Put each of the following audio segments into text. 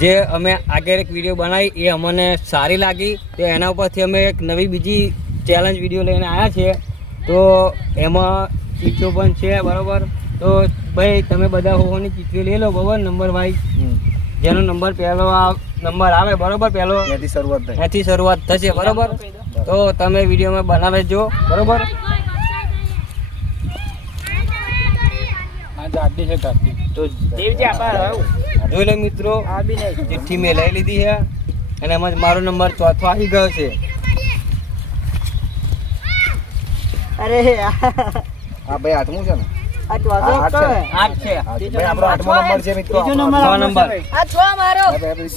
જે અમે આગળ એક વિડીયો બનાવી એ અમને સારી લાગી તો એના ઉપરથી અમે એક નવી બીજી ચેલેન્જ વિડીયો લઈને આવ્યા છીએ. તો એમાં ચીઠીઓ પણ છે બરાબર. તો ભાઈ તમે બધા હોવાની ચીઠીઓ લઈ લો બરાબર નંબર વાઇઝ. જેનો નંબર પહેલો નંબર આવે બરાબર પહેલો એથી શરૂઆત થશે બરાબર. તો તમે વિડીયોમાં બનાવી જો બરાબર. તો જોઈ લો મિત્રો ચિઠ્ઠી મેં લઈ લીધી છે અને એમાં મારો નંબર ચોથો આવી ગયો છે. અરે હા ભાઈ આઠમું છે ને આ ચોથો આઠ છે. ભાઈ આપણો આઠમો નંબર છે મિત્રો. ત્રીજો નંબર છ નંબર. આ છ મારો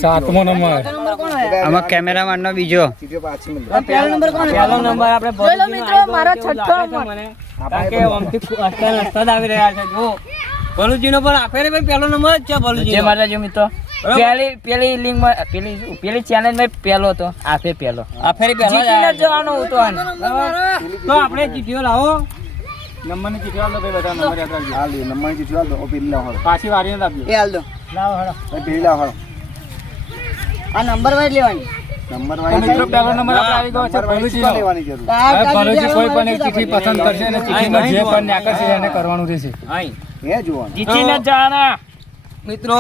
સાતમો નંબર. નંબર કોણ હે આમાં કેમેરામેન નો બીજો ચીઠીઓ પાછી મળી. આ પહેલો નંબર કોણ હે પહેલો નંબર આપણે જોઈ લો મિત્રો મારો છઠ્ઠો નંબર મને કારણ કે આમથી અસ્તર આવી રહ્યા છે. જો ભલુજીનો પણ આપે રે ભાઈ પહેલો નંબર છે ભલુજી. જે મારા જો મિત્રો પેલી લિંક માં પેલી ચેનલ માં પહેલો હતો આપે પહેલો આ ફેરી પહેલો જીતીને જવાનો હતો આને. તો આપણે ચીઠીઓ લાવો. નંબરની ચીઠી આલો ભાઈ બધા નંબર યાદ રાખજો. હા લે નંબરની ચીઠીઓ આલ દો ઓ પેલી લાવો. પાછી વારીને આપજો. એ હાલ દો લાવો હળો ભાઈ પેલી લાવો. આ નંબર વાઇઝ લેવાની નંબર તો વાઇઝ મિત્રો પહેલો નંબર આપણે આવી ગયો છે ભલુજીનો. લેવાની જરૂર. ભલુજી કોઈ પણ એક ચીઠી પસંદ કરશે અને ચીઠીમાં જે પણ નાખશે એને કરવાનું રહેશે. અહીં હે જોવાનું. જીતીને જવાના. મિત્રો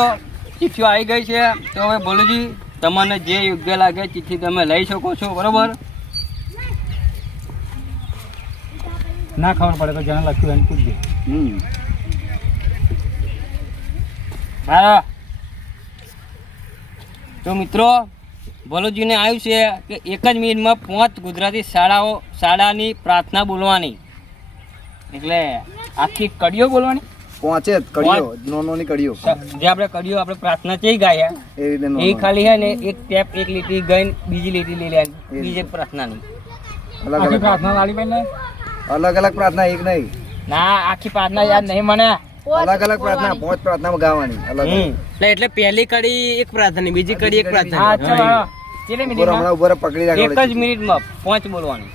ચિઠ્ઠીઓ આવી ગઈ છે. તો હવે ભલુજી તમને જે યોગ્ય લાગે ચિઠ્ઠી તમે લઈ શકો છો બરોબર. ના ખબર પડે તો જેને લખ્યું એને પૂછજો. હા તો મિત્રો ભલુજીને આવ્યું છે કે એક જ મિનિટમાં 5 ગુજરાતી શાળાની પ્રાર્થના બોલવાની. એટલે આખી કડીઓ બોલવાની. પહોંચે જ કડીઓ નોની કડીઓ જે આપણે કડીઓ આપણે પ્રાર્થના ચઈ ગાય એ રીતે એ ખાલી છે ને એક ટેપ એક લીટી ગઈને બીજી લીટી લઈ લે બીજી પ્રાર્થનાની. અલગ આખી અલગ પ્રાર્થના લાલી ભાઈ ને અલગ અલગ પ્રાર્થના એક નહીં. ના આખી પ્રાર્થના યાદ નહીં મને. અલગ અલગ પ્રાર્થના 5 પ્રાર્થનામાં ગાવાની અલગ અલગ. એટલે પહેલી કડી એક પ્રાર્થના બીજી કડી એક પ્રાર્થના. હા ચલો કેટલી મિનિટ હમણાં ઉપર પકડી એક રાખો. જ મિનિટમાં 5 બોલવાની.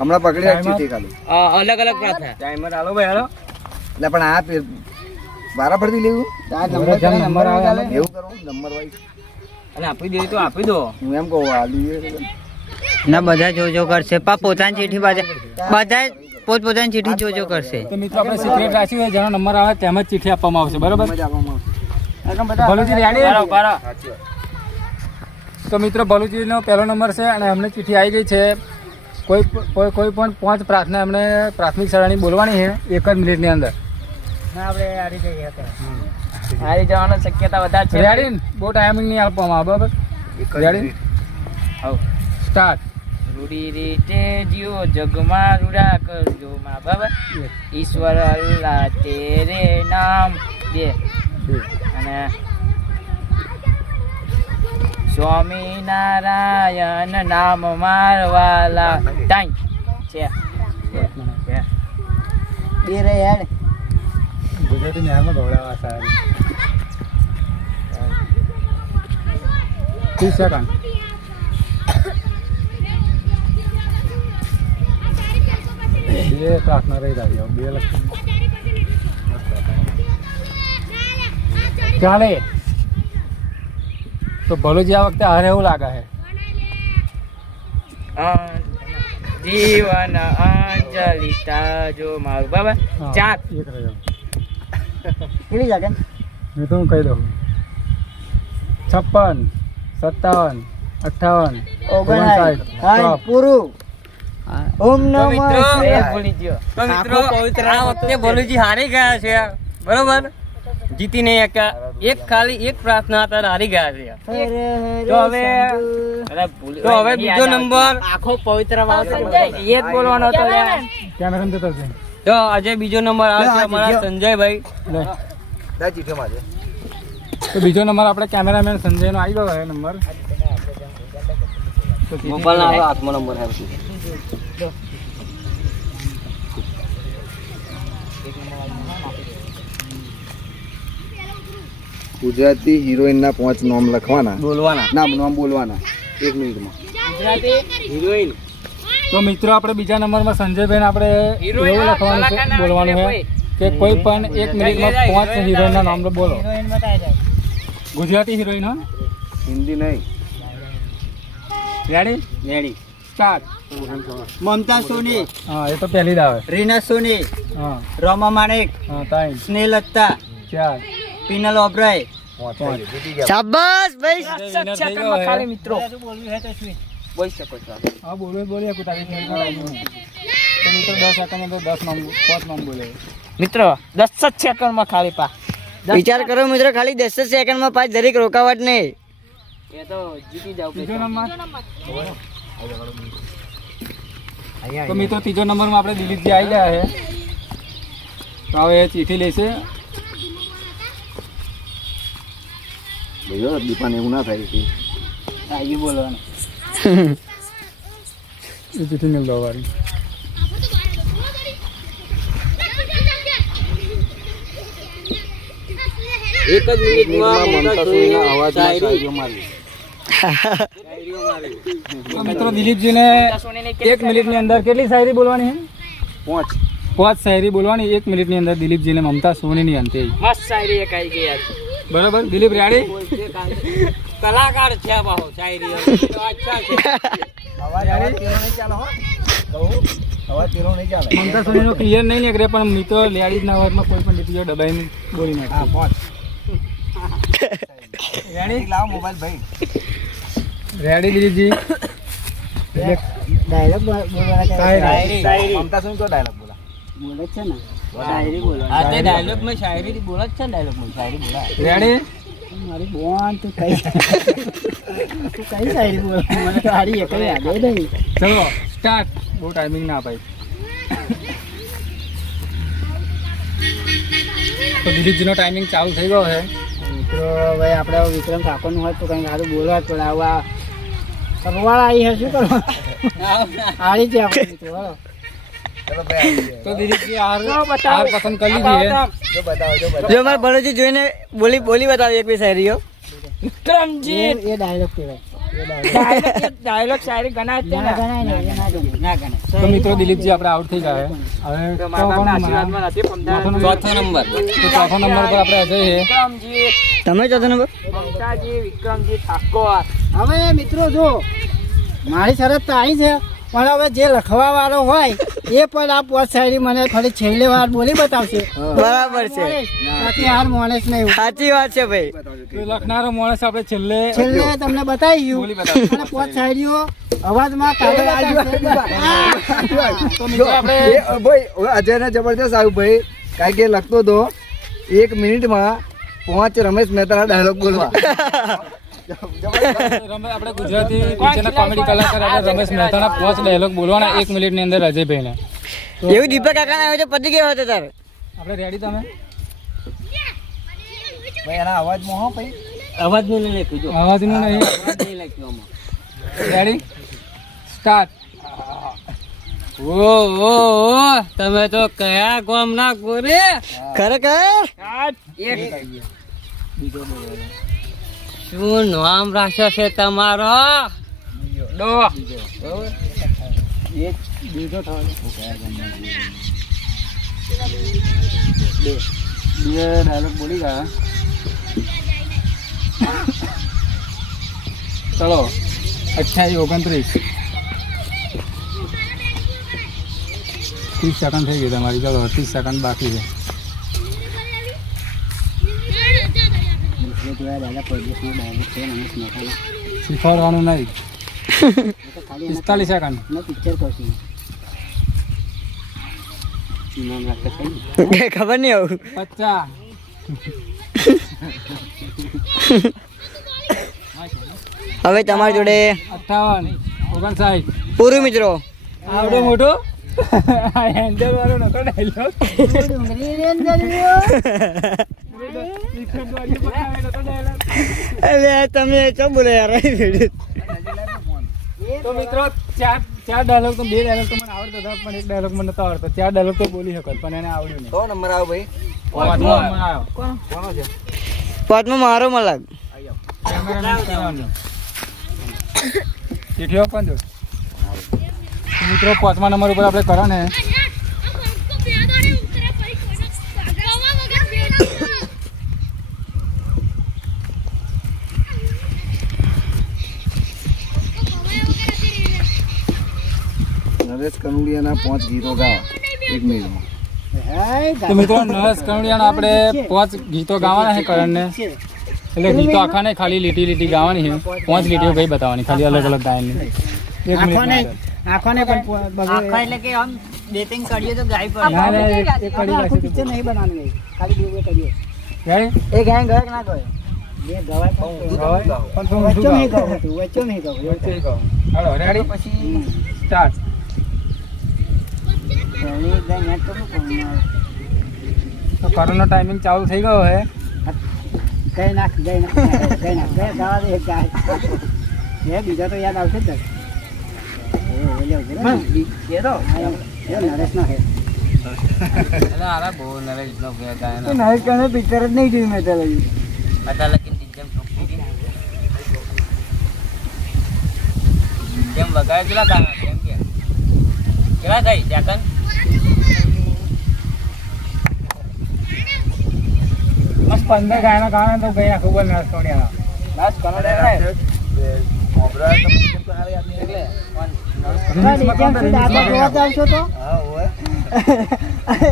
હમણાં પકડી રાખ ચીઠી ખાલી. અલગ અલગ પ્રાર્થના. ટાઈમર હાલો ભાઈ હાલો. એટલે પણ આ બારા પરથી લેવું નંબર આવે એવું કરવું નંબર વાઇઝ. અને આપી દે તો આપી દો. હું એમ કહું આ લઈએ ના બધા જોજો કરશે પોતાની ચીઠી બધા પોતપોતાની ચીઠી જોજો કરશે. તો મિત્રો આપણે સિક્રેટ રાખ્યું હોય જેનો નંબર આવે તેમ જ ચીઠી આપવામાં આવશે બરોબર. મજા આપવામાં આવશે. ભલુજી રેડી. તો મિત્રો ભલુજીનો પહેલો નંબર છે અને એમને ચીઠી આવી ગઈ છે. કોઈ પણ 5 પ્રાર્થના એમને પ્રાથમિક શાળાની બોલવાની છે એક જ મિનિટની અંદર. ના આપણે હારી જઈએ હારી જવાનો શક્યતા વધારે છે. રેડી બહુ ટાઈમિંગ નહીં આપવામાં આવે બરાબર. Ready start. રૂડી રીતે જીઓ જગમાં રૂડા કરજો માં બાબા ઈશ્વર અલ્લાહ તેરે નામ દે અને સ્વામિનારાયણ નામ મારવાલા ટાઈમ છે. બે રે યાર ગુજરાતી ન્યાયમાં દોડાવા સાહેબ 30 સેકન્ડ. બે પ્રાર્થના રહી જાય 2 લખ ચાલે. તો ભલુજી આ વખતે હારે એવું લાગે છે. જીવન અંજલિ તાજો મારું બાબા 4 એક રહ્યો. કેટલી જાગે મેં તો હું કહી દઉં 56 57 58 હા પૂરું ઓમ તો નમઃ મિત્રો શિવાય. ભૂલી ગયો. તો મિત્રો આ વખતે ભલુજી હારી ગયા છે બરોબર. જીતી નહીં શક્યા. એક પ્રાર્થના હતા હારી ગયા છે. હરે હરે તો હવે બીજો નંબર આખો પવિત્ર વાવ એ જ બોલવાનો હતો. કેમેરા જતો છે. તો આજે બીજો નંબર આવે છે અમારા સંજયભાઈ. લે. દા ચીઠીઓ માં છે. તો બીજો નંબર આપણે કેમેરામેન સંજયનો આવી ગયો છે નંબર. મોબાઈલ ના હાથમાં નંબર છે. ગુજરાતી હિરોઈન ના 5 નામ લખવાના બોલવાના. નામ બોલવાના 1 મિનિટમાં. હિરોઈન. તો મિત્રો આપણે બીજા નંબરમાં સંજયભાઈ આપણે એવું લખવાનું છે બોલવાનું છે કે કોઈ પણ 1 મિનિટમાં 5 હિરોઈનના નામ બોલો. ગુજરાતી હિરોઈન હા હિન્દી નહીં. Ready ready start. Mamta Soni, હા એ તો પહેલી જ આવે. રીના સોની, હા રોમા માણેક, હા તાઈ સ્નેહલતા, 4 પિનલ ઓબ્રાય. શાબાશ ભાઈ. ખાલી મિત્રો શું બોલવું હે તો શું? બોલી શકો છો. હા બોલી શકું તારી તો મિત્રો 10 સેકન્ડ અંદર 10 નામ 5 નામ બોલે મિત્રો 10 જ સેકન્ડમાં ખાલી પા વિચાર કરો મિત્રો, ખાલી 10 સેકન્ડમાં પાંચ દરેક રોકાવટ નહીં. એ તો જીતી જાવ. ત્રીજો નંબર તો મિત્રો ત્રીજો નંબરમાં આપણે દિલીપજી આવી ગયા છે. તો હવે એ ચીઠી લેશે. ભાઈઓ દીપાને એવું ના થાય કે આગી બોલવાનું એ ચીઠી મેળ દો વારી. એક જ મિનિટમાં મમતા સોનીના અવાજમાં શાયરીઓ મારી. તો મિત્રો દિલીપજીને 1 મિનિટની અંદર કેટલી શાયરી બોલવાની છે? 5 શાયરી બોલવાની 1 મિનિટની અંદર દિલીપજીને મમતા સોનીની અંતે. મસ્ત શાયરી એક આવી ગઈ યાર. બરાબર દિલીપ રેડી? કલાકાર છે બાહો શાયરી. અચ્છા છે. અવાજ તેરો નહીં ચાલે હો. કહું અવાજ તેરો નહીં ચાલે. મમતા સોનીનો ક્લિયર નહીં નીકળે પણ મિત્રો લેડીઝના અવાજમાં કોઈ પણ દીકરીઓ દબાઈને બોલી નાખે. હા 5 રેડી? લાવો મોબાઈલ ભાઈ. રેડી દિલીપજી? ડાયલોગ બોલવાના શાયરી. મમતા સોની તો ડાયલોગ બોલા. બોલે છે ને, શાયરી બોલવાની. આ તે ડાયલોગ માં શાયરી બોલે જ છે ને, ડાયલોગ માં શાયરી બોલાય. રેડી? મારી બોન તું કઈ શાયરી બોલ, મને તો હારી એક યાદ નહીં. ચલો સ્ટાર્ટ. બહુ ટાઈમિંગ ના અપાય. તો દિલીપજીનો ટાઈમિંગ ચાલુ થઈ ગયો છે. મિત્રો ભાઈ આપણે વિક્રમ ઠાકોરનું હોય તો કંઈક સારું બોલવા જ પડે. આવા કરવાળા આવી છે, શું કરવા હારી છે આપણે મિત્રો. હાલો. ચલો ભાઈ આવી જાય. તો દિલીપજી હાર પસંદ કરી લીધી છે. જો બતાવો. જો મારે બળોજી જોઈને બોલી બતાવી એક બે શાયરીઓ. વિક્રમજી એ ડાયલોગ કહેવાય. ડાયલોગ શાયરી ગણાય છે ને? ના ગણાય ને, એ ના ગણાય. તો મિત્રો દિલીપજી આપણે આઉટ થઈ ગયા છે. હવે ચોથો નંબર. તો ચોથો નંબર પર આપણે અજય છે. તમે ચોથો નંબર. વિક્રમજી ઠાકોર. હવે મિત્રો જો મારી શરત તો આવી છે, પણ હવે જે લખવા વાળો હોય એ પણ આ પોત શાયરી મને ખાલી છેલ્લે વાર બોલી બતાવશે. બરાબર છે. બાકી હાર માણસ નહીં. સાચી વાત છે ભાઈ. તો લખનારો માણસ આપણે છેલ્લે તમને બતાવી બોલી ગયું. બતાવશે. અને પોત શાયરીઓ અવાજમાં કાગળ તો મિત્રો આપણે ભાઈ હવે અજયને જબરદસ્ત આવ્યું ભાઈ, કારણ કે લખતો તો 1 મિનિટમાં 5 રમેશ મહેતાના ડાયલોગ બોલવા. આપણે ગુજરાતી પિક્ચરના કોમેડી કલાકાર આપણે રમેશ મહેતાના 5 ડાયલોગ બોલવાના 1 મિનિટની અંદર અજયભાઈને. એવું દીપક કાકા આવ્યો છે, પતી ગયો હતો તારે. આપણે રેડી? તમે ભાઈ એના અવાજમાં હો ભાઈ. અવાજ નું નહીં લખ્યું. જો અવાજનું નહીં. અવાજ નહીં લખ્યું આમાં. Ready start. ઓ તમે તો કયા ગામ ના ગોરે? ખરેખર શું નામ રાખશે છે તમારો? ડો બે ડાયલોગ બોલી ગયા. ચલો 28 29 30 સેકન્ડ થઈ ગઈ તમારી. ચલો 30 સેકન્ડ બાકી છે. શીખવાડવાનું નહીં. 45 સેકન્ડ. પિક્ચર કરશું. ખબર નહીં આવું. 50 હવે તમારી જોડે 58 59 પૂરું મિત્રો. આવડો મોટો હેન્ડલ વાળો નતો ડાયલોગ. અરે તમે શું બોલે યાર. તો મિત્રો ચાર ડાયલોગ તો 2 ડાયલોગ તો મને આવડતા હતા પણ 1 ડાયલોગ મને નતો આવડતો. 4 ડાયલોગ તો બોલી શકો પણ એને આવડ્યું નહીં. 100 નંબર આવ્યો ભાઈ. પાંચમો નંબર આવ્યો. કોનો છે? પાંચમો મારો મલક. ચીઠીઓ પણ જો મિત્રો 5મા નંબર ઉપર આપણે કરો ને. નરેશ કનોડિયાના 5 ગીતો ગાવા 1 મિનિટમાં. તો મિત્રો નરેશ કનોડિયાના આપણે 5 ગીતો ગાવાના છે કરણને. એટલે ગીતો આખા નહીં, ખાલી લીટી લીટી ગાવાની છે. 5 લીટીઓ કઈ બતાવવાની, ખાલી અલગ અલગ ગાયની. આંખોને પણ આખા એટલે કે આમ ડેટિંગ કરીએ તો ગાય પર ના, ના, એક કરી આખું ગાઈશું. પિક્ચર નહીં બનાવવાનું ખાલી બે કરીએ ગાય? એ ગાય ગયો કે ના ગયો બે ગવાય ગાવાય? પણ થોડું વચ્ચે ઊંધું નહીં ગાઓ. કહું તું વચ્ચે નહીં કહું વચ્ચે ગાઓ. હાલો, ready? Start. પહેલી ગાય નેટ તો કોણ તો કરણનો ટાઈમિંગ ચાલુ થઈ ગયો છે. ગઈ નાખ ગાવા દે એક ગાય એ બીજા તો યાદ આવશે જ ને. નરેશ નો હે એટલે આરા બહુ નરેશનો ફેર ગાયનો. નરેશ કને પિક્ચર જ નહીં જોયું મેં તો લઈ બધા લખીને જેમ ઠોકી દી. જેમ વગાડે કેટલા ગાના જેમ કે કેવા થઈ ત્યાકન બસ 15 ગાયના ગાવાના તો ગઈ આખું બોલ નરેશ કનોડિયાના. બસ કનોડિયા મોબરા તો કેમ તો હારે યાદ નહીં એટલે. આવશો તો હા હોય.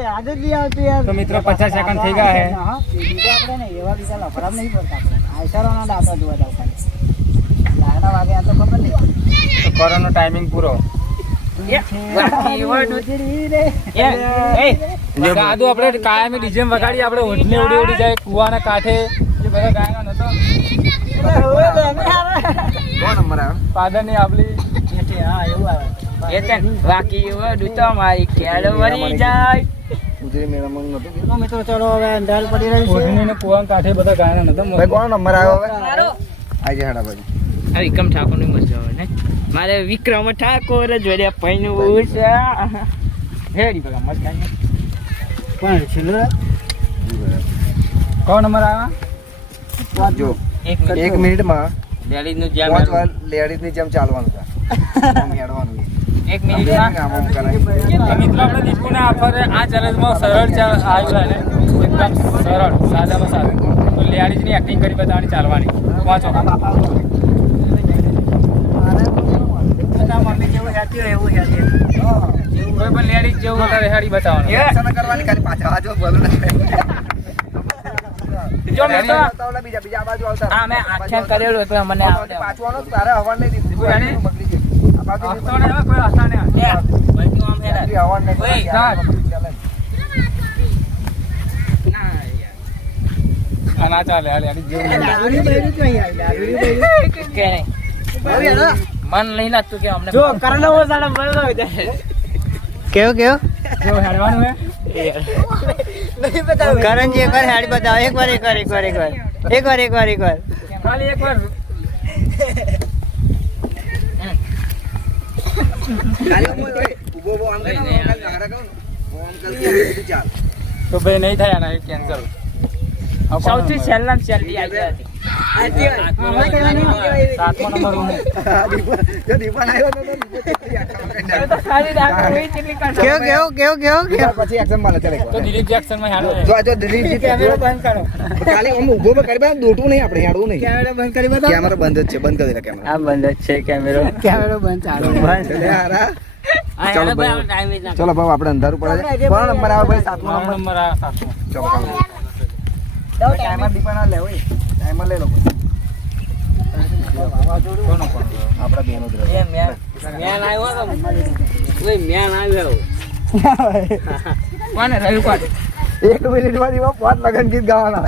યાદ જ નહીં આવતું યાર તો મિત્રો 50 સેકન્ડ થઈ ગયા છે. બીજા આપણે ને એવા બીજા લફડા નહીં પડતા આપણે આયસારોના દાંતા જોવા જાવ ખાલી લાગણા વાગે આ તો ખબર નહીં તો કરણનો ટાઈમિંગ પૂરો. સાદું આપણે કાયમી ડીજે વગાડી આપણે ઓઢને ઉડી ઉડી જાય કુવાના કાંઠે એ બધા ગાયનો નતો. કોણ નંબર આવ્યો? પાદરની આપલી હા એવું આવે બાકી વડું તો મારી ખેડ વળી જાય. ઉજળી મેળામાં નહોતું કીધું? તો મિત્રો ચલો હવે અંધાર પડી રહ્યું છે ઓઢની ને કુવાના કાંઠે બધા ગાયનો નતો. ભાઈ કોણ નંબર આવ્યો હવે? આજે હાડા બાજુ. આ વિક્રમ ઠાકોર ની મજા આવે ને મારે વિક્રમ ઠાકોર જોડે પૈનું છે હેડી ભલા મસ્ત ગાય. પણ છેલ્લે કોણ નંબર આવ્યા? જો એક 1 મિનિટમાં લેડીઝ નું 5 વાર લેડીઝની જેમ ચાલવાનું છે. આમ હેડવાનું છે. એક મિનિટમાં આમ આમ કરાય. તો મિત્રો આપણે દીપુના આફરે આ ચેલેન્જમાં સરળ આવ્યું છે ને એકદમ સરળ સાદામાં સાદું. તો લેડીઝની એક્ટિંગ કરી બતાવવાની ચાલવાની. વાંચો. મમ્મી જેવું હેતી હોય એવું હેતી કોઈ પણ લેડીઝ જેવું વધારે હેડી બતાવવાનું. એક્શન કરવાની ખાલી પાછા આ જો બોલો ને. જો મિત્રો બતાવલા બીજા બાજુ આવતા. આ મેં આખ્યાન કરેલું એટલે મને આવડે. પાછું આનો તારે હવા નહીં દીધું. જાણે? બગડી ગયું. આ બાજુ હસતો ને હવે કોઈ હસતા નહીં. બધું આમ હેરા. હવા નહીં. ઓય, ચાલે. આ ના ચાલે આ લેડીઝ જેવું નહીં. દારૂની બૈરી તો અહીં આવી દારૂની બૈરી કે નહીં મન નહીં લાગતું કે અમને જો કરણો સાડા બોલો કેવો કેવો જો હેડવાનું હે કરણજી એકવાર હેડી બતાવો એકવાર ખાલી એકવાર ખાલી ઊભો રહે. ઊભો આમ કરે ને, આમ કરે ને. આમ કરે ચાલ. તો ભાઈ નહીં થાય આના કેન્સલ. સૌથી છેલ્લા છેલ્લી આવી હતી. 7મો નંબર હું. જો દીપાન આવ્યો તો દીપો ચેટલી આખા કેવો પછી એક્શન માં ચાલે તો દિલીપ જેક્સન માં હેડો. જો જો દિલીપ કેમેરો બંધ કરો ખાલી આમ ઊભો પર કરી બે દોટવું નહીં આપણે હેડવું નહીં કેમેરો બંધ કરી બતાવો કેમેરો બંધ જ છે બંધ કરી દે કેમેરો આ બંધ જ છે કેમેરો. કેમેરો બંધ ચાલુ એટલે હારા આ ચલો હેડો ભાઈ, ભાઈ. ટાઈમ જ ના ચલો ભાઈ આપણે અંધારું પડે છે કોનો નંબર આવે ભાઈ 7મો નંબર નંબર આ 7મો. ચલો ટાઈમર દીપાના લે હોય ટાઈમર લઈ લો કોનો કોનો? આપણા બેનો જ રહે. એ મેન આવ્યો તો ઓય મેન આવ્યો. કોને રહ્યું કોણ? 1 મિનિટમાં દીવા 5 લગન ગીત ગાવાના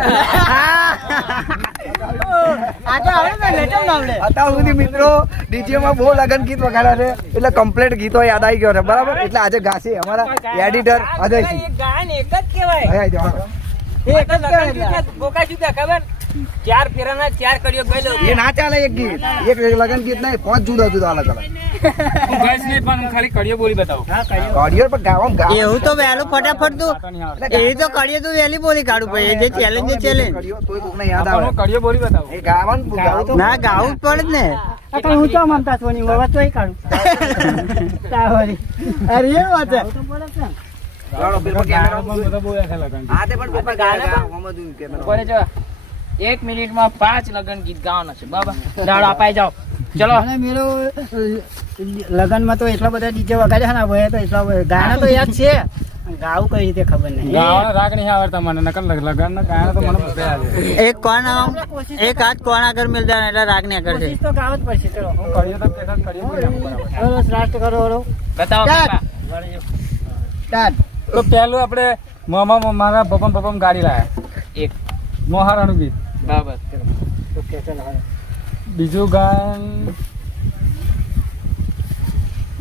આ તો આવડે ને લેટર આવડે અત્યાર સુધી મિત્રો ડીજે માં બહુ લગન ગીત વગાડ્યા છે એટલે કમ્પ્લીટ ગીતો યાદ આવી ગયો છે બરાબર એટલે આજે ગાશે અમારા એડિટર અજયસિંહ એક ગાય ને એક જ કહેવાય. હવે આવી જાઓ. એક જ લગન ગીતના બોકા જુદા ખબર 4 ફેરાના 4 કડીઓ ગયેલો. એ ના ચાલે એક ગીત એક લગન ગીત નહીં 5 જુદા જુદા અલગ અલગ હું ગાઈશ નહીં પણ હું ખાલી કડીઓ બોલી બતાવું. ઓડિયો પર ગાવા ગા એવું તો વહેલું ફટાફટ તું વાતો નહીં આવડે. એ તો કરીએ તો વહેલી બોલી કાઢું ભાઈ જે ચેલેન્જ ચેલેન્જ કડિયો તોય કોકને યાદ પણ આવે હું કડીઓ બોલી બતાવું. એ ગાવાનું ગાવું તો ના ગાવું જ પડે જ ને હું તો મમતા સોની હવે તોય કાઢું તાવરી અરે એ વાત છે ચાલો પેલો કેમેરો બધા બોલ્યા છે લગન. હા તે પણ પપ્પા ગાવા આમાં કેમેરો કોને જો 1 મિનિટમાં 5 લગન ગીત ગાવાના છે બાબા દાડો અપાઈ જાઓ. ચલો અને મેરો લગનમાં તો એટલા બધા ડીજે વગાડ્યા ને ભાઈ તો એટલા ગાના તો યાદ છે ગાવું કઈ રીતે ખબર નહીં ગાવાનો રાગ નહીં આવડતા મને નકર લગન ના ગાના તો મને બધે આવે એક કોણ એક હાથ કોણ આગળ મિલ જાય એટલે રાગ ને આગળ છે કોશિશ તો ગાવ જ પડશે ચલો હું કરીએ તો પેલા કરીએ ચલો સ્ટાર્ટ કરો હલો બતાવો સ્ટાર્ટ તો પહેલું આપણે મારા પપ્પા ગાડી લાયા એક મોહારાનું ગીત બરાબર ઓકે ચલો હવે બીજું ગાન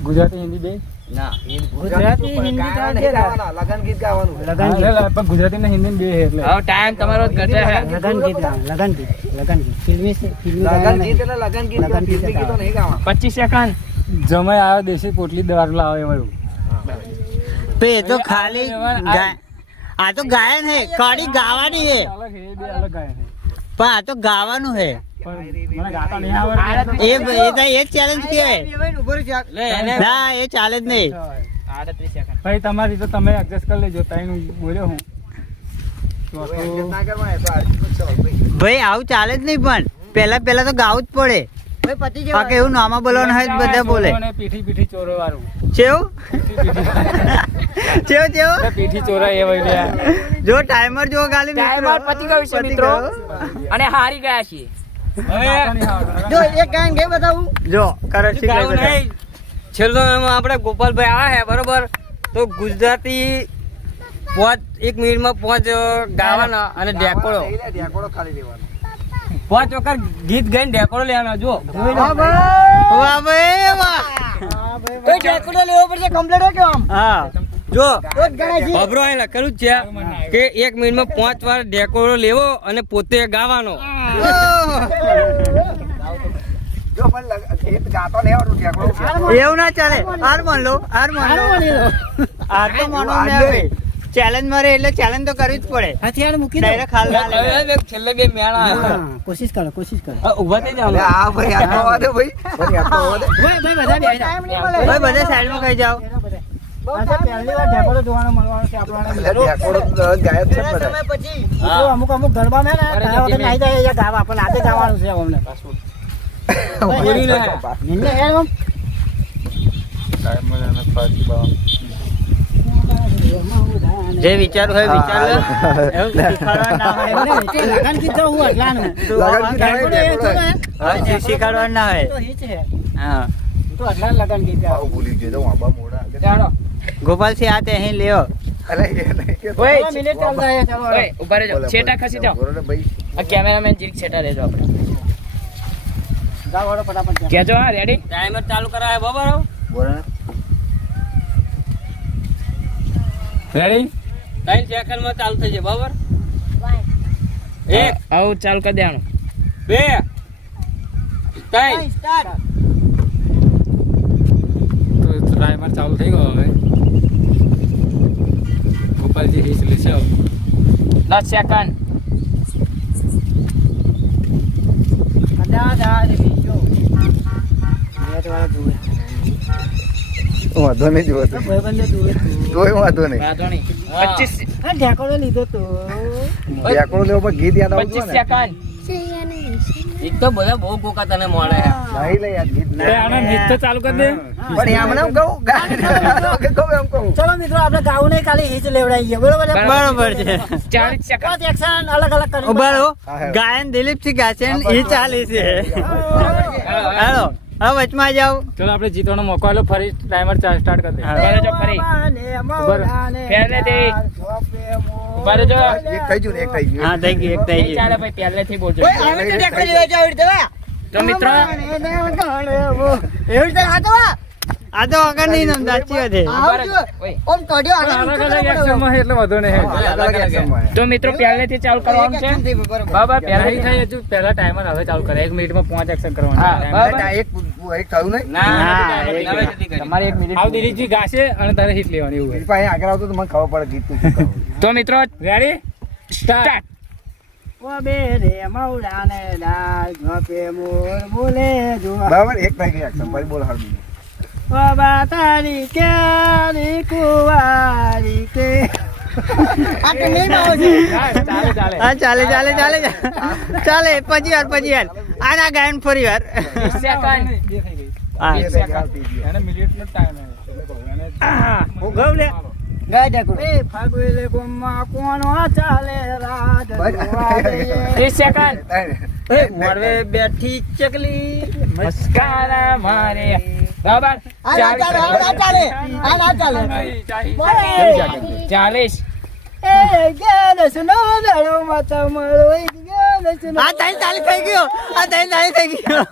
ગુજરાતી હિન્દી બે ના ગુજરાતી હિન્દી ગાના નહીં ગાવાના, લગન ગીત ગાવાનું છે. લગન ગીત પણ ગુજરાતી ને હિન્દી બે એટલે હવે ટાઈમ તમારો ઘટે છે લગન ગીત ફિલ્મી ફિલ્મી લગન ગીત એટલે લગન ગીત લગન ગીત ફિલ્મી ગીતો નહીં ગાવાના. 25 સેકન્ડ જમાઈ આવ્યો દેશી પોટલી દારૂ લાવે એવું पे ये तो खाली आ तो गायन है कड़ी गावानी है અલગ હે બે અલગ ગાય છે पर आ तो गावानु है પણ મને ગાતા નહીં આવડે ये चैलेंज किया है લે એને ना ये चैलेंज नहीं 38 સેકન્ડ ભાઈ તમારી તો તમે એડજસ્ટ કરી લેજો ટાઈમ બોલ્યો હું કોઈ ના કરવાય તો આ જ ચાલ ભાઈ. भाई આવું ચાલે જ નહીં પણ પહેલા પહેલા તો ગાવું જ પડે બાકી એવું નામા બોલવાનું હોય તો બધા બોલે પીઠી ચોરો વાળું ચેવું ચેવું ચેવું પીઠી ચોરા એ વઈ લ્યા જો ટાઈમર જો ગાલી ટાઈમર પતી ગયું છે મિત્રો અને હારી ગયા છીએ હવે જો એક ગાન ગે બતાવું જો કરે છે ગાવું નહીં. છેલ્લો એમાં આપણે ગોપાલભાઈ આ હે બરોબર તો ગુજરાતી 1 મિનિટમાં 5 ગાવાના અને ડેકોડો નહીં લે, ઢેકોડો ખાલી લેવાનો. 5 વખત ગીત ગાઈને ડેકોડો લેવાનો જો વાહ ભાઈ વાહ કોઈ ઠેકડો લેવો પડશે કમ્પ્લીટ હો કે આમ હા જો રોજ ગણાય છે ખબરો અહીં લખેલું જ છે કે 1 મિનિટમાં 5 વાર ડેકોડો લેવો અને પોતે ગાવાનો જો પણ ગીત ગાતો નહીં આવડતું, ઢેકોડો ગાતો. એવું ના ચાલે હાર માન લો હાર માન લો હાર તો માનો ને હવે ચેલેન્જ મારે એટલે ચેલેન્જ તો કરવી જ પડે હથિયાર મૂકી દો ડાયરેક્ટ હાલ ના લે હવે છેલ્લે બે મેળા હા, કોશિશ કરો ઉભા થઈ જાવ અલે આ ભાઈ આ તો આવવા દે ભાઈ. ભાઈ આ તો આવવા દે. ભાઈ બધા બેહી જાઓ. ભાઈ બધા સાઈડમાં ખાઈ જાઓ આજે પહેલી વાર ઢેકોડો જોવાનો મળવાનો છે એટલે આપણને ઢેકોડો તો ગાયબ છે ને બધા. મિત્રો અમુક અમુક ગરબા મેં ને ગયા વખત નાઈ જાય અહીંયા ગાવા પણ આજે ગાવાનું છે અમને બોલી ના નિંદે યાર આમ. જે વિચાર હોય વિચાર લો એવું શીખવાડવા ના હોય એમને એટલે લગન ગીત તો હું અટલાનું લગન ગીત ઢેકોડો એ તો ને, હવે જે શીખવાડવા ના હોય તો ઈ છે હા તો અટલાનું લગન ગીત ગાવ. આવું ભૂલી ગયો તો વાંબા મોઢા આગળ. ચાલો ગોપાલ સિંહ આ તે અહીં લ્યો અલે એ નહીં કે ઓય ચાલો, મિનિટ ચાલતા હે, ચાલો ઓય ઉભા રહેજો બોલો, છેટા બોલો. ખસી જાઓ બોલો ને ભાઈ. આ કેમેરામેન જીરીક છેટા રહેજો આપણે જાઓ વાળો ફટાફટ જાઓ. કેજો હા રેડી ટાઈમર ચાલુ કરાય બરાબર બોલો ને. રેડી 3 સેકન્ડમાં ચાલુ થઈ જાય બરાબર 1 આવું ચાલુ કરી દેવાનું 2 3 તો ટાઈમર ચાલુ થઈ ગયો હવે ગોપાલજી હિસ લેશે 10 સેકન્ડ કદાચ બીજો મેચ વાળા જુએ વાંધો નહીં જોવો તો. ભાઈબંધે જુએ તોય વાંધો નહીં. વાંધો નહીં 25 હા ઢેકોડો લીધો તો ઢેકોડો લેવો પણ ગીત યાદ આવતું 25 હોય સેકન્ડ એક તો બધા બહુ ગોકા તને મળે ને. નહીં લે યાર ગીત આના ગીત તો ચાલુ કરી દે પણ એમને હું કહું કહું એમ કહું. ચલો મિત્રો આપણે ગાવું નહીં ખાલી હિચ લેવડાવીએ બરોબર છે? બરોબર છે 40 સેકન્ડ પાંચ એક્શન અલગ અલગ કરી ઉભા રહો હા, હા. ગાયન દિલીપ સિંહ ગાશે ને એ ચાલે છે હાલો હવે વચમાં જાઓ ચલો આપણે જીતવાનો મોકો આલો ફરી ટાઈમર સ્ટાર્ટ કરી દે ઉભા રહેજો ફરી પહેલેથી. ઉભા રહેજો એક થઈ ગયું ને એક થઈ ગયું. હા થઈ ગયું એક થઈ નહીં ચાલે ગયું ભાઈ પહેલેથી બોલજો હવે તો ઢેકોડો લેવા તો મિત્રો આ તો આગળ નહીં નમ સાચી વાત છે ઉભા રહેજો. ઓય. અલગ અલગ એક્શનમાં એટલે વધુ નહીં અલગ અલગ એક્શનમાં. તો મિત્રો પહેલેથી ચાલુ કરવાનું છે બાબા પહેલેથી થાય હજુ પહેલા ટાઈમર હવે ચાલુ કરે 1 મિનિટમાં 5 એક્શન કરવાનું હા, બરાબર એક થયું નહીં. ના ના, નવે જતી કરી. તમારે 1 મિનિટ આવ દિલીપજી ગાશે અને તારે હિટ લેવાની એવું બીજું પાસે આગળ આવતું તો મને ખબર પડે ગીત તું શું ગાવું. તો મિત્રો રેડી સ્ટાર્ટ ઓ બે રે મૌલાને દાલ ઝોપે મોર બોલે જો બરાબર એક થઈ ગઈ એક્શન પછી બોલ હળવી. ઓ બા તારી ક્યારી કુવારી કે આ તો નહીં ગાવો છે ચાલે ચાલે હા ચાલે ચાલે ચાલે ચાલે પછી યાર આના ગાયન ફરી વાર સેકન્ડ હા એને મિનિટનો ટાઈમ હું ગઉં લે ગાય ડાકુ એ ફાગવેલે ગોમમાં કોણો ચાલે રાજ જોવા દે. 30 સેકન્ડ એ મોરવે બેઠી ચકલી મસ્કારા મારે બરાબર આ ના ચાલે, આ ના ચાલે, આ ના ચાલે. 40 એ ગેરસનો દડો માતા મારો, એ ગેરસનો. આ તાઈ તાલી થઈ ગયો આ તાઈ તાલી થઈ ગયો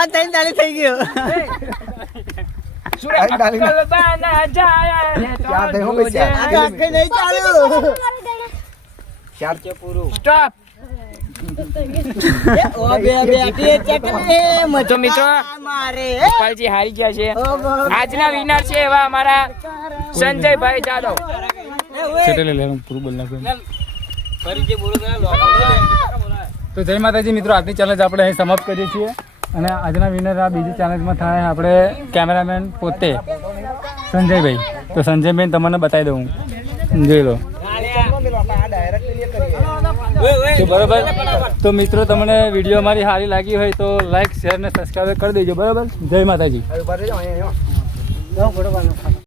આ તાઈ તાલી થઈ ગયો અક્કલ બાના જાયા રે તો ક્યાં થયું જોજે. ભાઈ? આ તો આખે નહીં ચાલ્યું. સ્ટોપ ઓ બે બેઠી ચકલી તો મિત્રો મારે ગોપાલજી હારી ગયા છે આજના વિનર છે એવા અમારા સંજયભાઈ જાદવ ફરી જે બોલો ત્યાં લોકો તો જય માતાજી મિત્રો, આજની ચેલેન્જ આપણે અહીં સમાપ્ત કરીએ છીએ અને આજના વિનર આ બીજી ચેલેન્જમાં થાય આપણે કેમેરામેન પોતે સંજયભાઈ. તો સંજયભાઈ તમને બતાવી દઉં, જોઈ લો. તો બરાબર, તો મિત્રો તમને વિડીયો અમારી સારી લાગી હોય તો લાઈક શેર ને સબસ્ક્રાઈબ કરી દેજો. બરાબર, જય માતાજી. બહુ બરોબર.